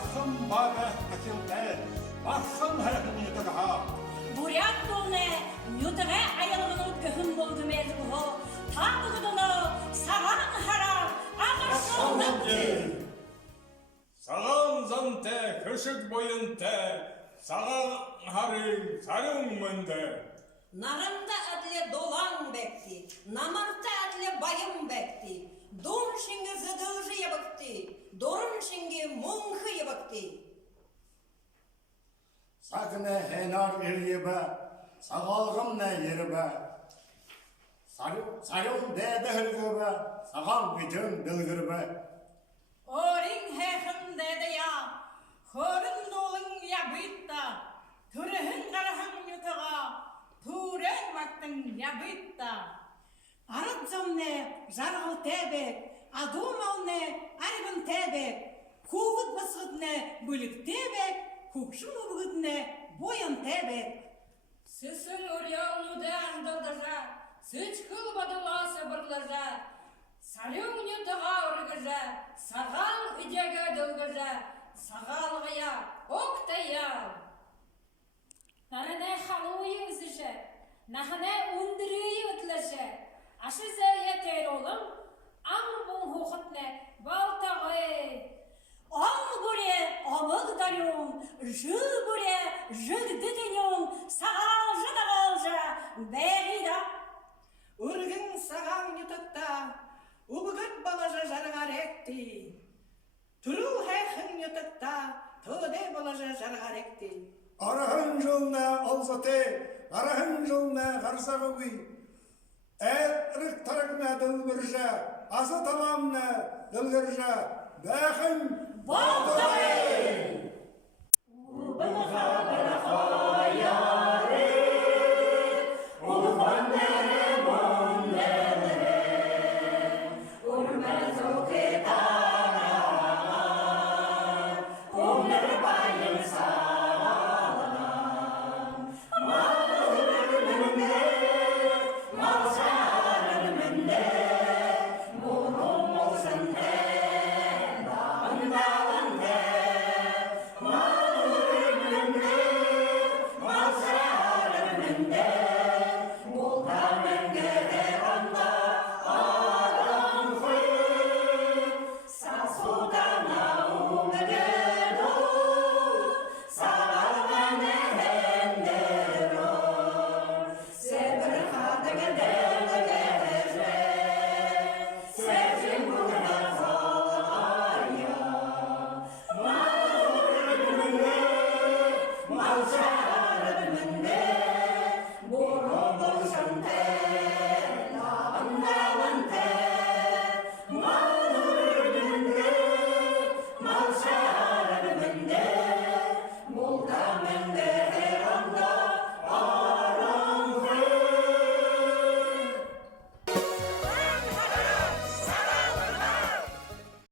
Бахым бага акилте, бахым хәрәхін етіға. Бурят долне нютыға аялығының көхін болды мәді бұғы. Табығыдыны саған харам ағыр солдықты. Саған занте, күшік бойынте, саған харың, сарың мүнді. Нарымда әтле долан бәкті, намарта әтле байым бәкті, дон шіңгі зыдылжы ебікті, дорын шіңгі мұңқы ебікті. Сағыны хенар еребі, сағалғымны еребі, сарың дәді хүргібі, саған күтін білгірбі. Орин хәхім дәді я, хорын долың я бұйтта, түріхін қарахын ютыға, турен мақтың я бұйтта. Арып зомне жарғыл тәбек, адум алне арбын тәбек, хуғыт басғытне бүлік тәбек, Кукшын ұбығытне бойын тәбек. Сісіл өряуныды аңдылдыжа, сычкыл бадыласы бірлыжа, сарың нютыға ұрғыжа, сағал үдегі дылғыжа, сағалғыя оқтая. Нарыне халуы үзіжі, нахыне үндіріі үтліжі, ашы зәйе тәр олым, аң бұң хуқытне балтағы. Ам буре амык дарюм, жыл буре жылды дынюм, сағал жыдағалжа бәғида. Үргін сағал нютықта, ұбығыт балажа жарғар әкті. Түріл хәйхін нютықта, төде балажа жарғар әкті. Арахын жылына алзаты, арахын жылына қарсағығы. Әрік тарықна дылбіржа, асы тамамна дылгіржа, бәхін Балтағы!